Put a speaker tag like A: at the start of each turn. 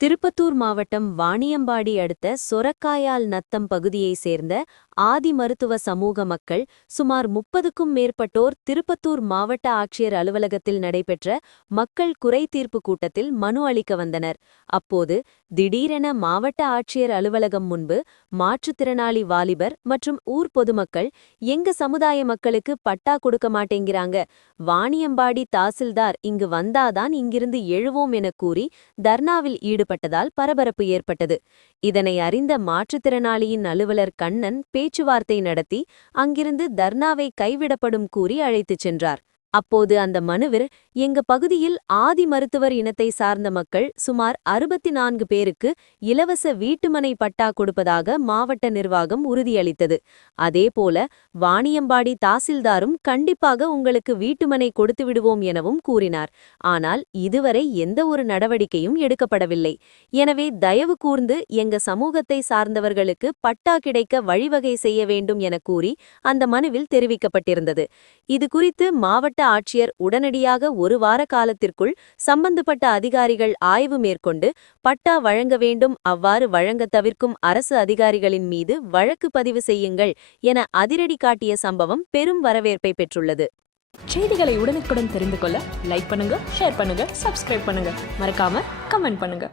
A: திருப்பத்தூர் மாவட்டம் வாணியம்பாடி அடுத்த சொரக்காயால் நத்தம் பகுதியைச் சேர்ந்த ஆதி மருத்துவ சமூக மக்கள் சுமார் முப்பதுக்கும் மேற்பட்டோர் திருப்பத்தூர் மாவட்ட ஆட்சியர் அலுவலகத்தில் நடைபெற்ற மக்கள் குறை தீர்ப்பு கூட்டத்தில் மனு அளிக்க வந்தனர். அப்போது திடீரென மாவட்ட ஆட்சியர் அலுவலகம் முன்பு மாற்றுத்திறனாளி வாலிபர் மற்றும் ஊர் பொதுமக்கள் எங்க சமுதாய மக்களுக்கு பட்டா கொடுக்க மாட்டேங்கிறாங்க. வாணியம்பாடி தாசில்தார் இங்கு வந்தாதான் இங்கிருந்து எழுவோம் என கூறி தர்ணாவில் ஈடுபட்டதால் பரபரப்பு ஏற்பட்டது. இதனை அறிந்த மாற்றுத்திறனாளியின் அலுவலர் கண்ணன் பேச்சுவார்த்தை நடத்தி அங்கிருந்து தர்ணாவை கைவிடப்படும் கூறி அழைத்துச் சென்றார். அப்போது அந்த மனுவில் எங்க பகுதியில் ஆதி மருத்துவர் இனத்தை சார்ந்த மக்கள் சுமார் அறுபத்தி நான்கு பேருக்கு இலவச வீட்டுமனை பட்டா கொடுப்பதாக மாவட்ட நிர்வாகம் உறுதியளித்தது. அதேபோல வாணியம்பாடி தாசில்தாரும் கண்டிப்பாக உங்களுக்கு வீட்டுமனை கொடுத்து விடுவோம் எனவும் கூறினார். ஆனால் இதுவரை எந்த ஒரு நடவடிக்கையும் எடுக்கப்படவில்லை. எனவே தயவு கூர்ந்து எங்க சமூகத்தை சார்ந்தவர்களுக்கு பட்டா கிடைக்க வழிவகை செய்ய வேண்டும் என கூறி அந்த மனுவில் தெரிவிக்கப்பட்டிருந்தது. இது குறித்து மாவட்ட ஆட்சியர் உடனடியாக ஒரு வார காலத்திற்குள் சம்பந்தப்பட்ட அதிகாரிகள் ஆய்வு மேற்கொண்டு பட்டா வழங்க வேண்டும் அவ்வாறு வழங்க தவிர்க்கும் அரசு அதிகாரிகளின் மீது வழக்கு பதிவு செய்யுங்கள் என அதிரடி காட்டிய சம்பவம் பெரும் வரவேற்பை பெற்றுள்ளது.
B: செய்திகளை உடனுக்குடன் தெரிந்து கொள்ள லைக் பண்ணுங்க ஷேர் பண்ணுங்க சப்ஸ்கிரைப் பண்ணுங்க. மறக்காம கமெண்ட் பண்ணுங்க.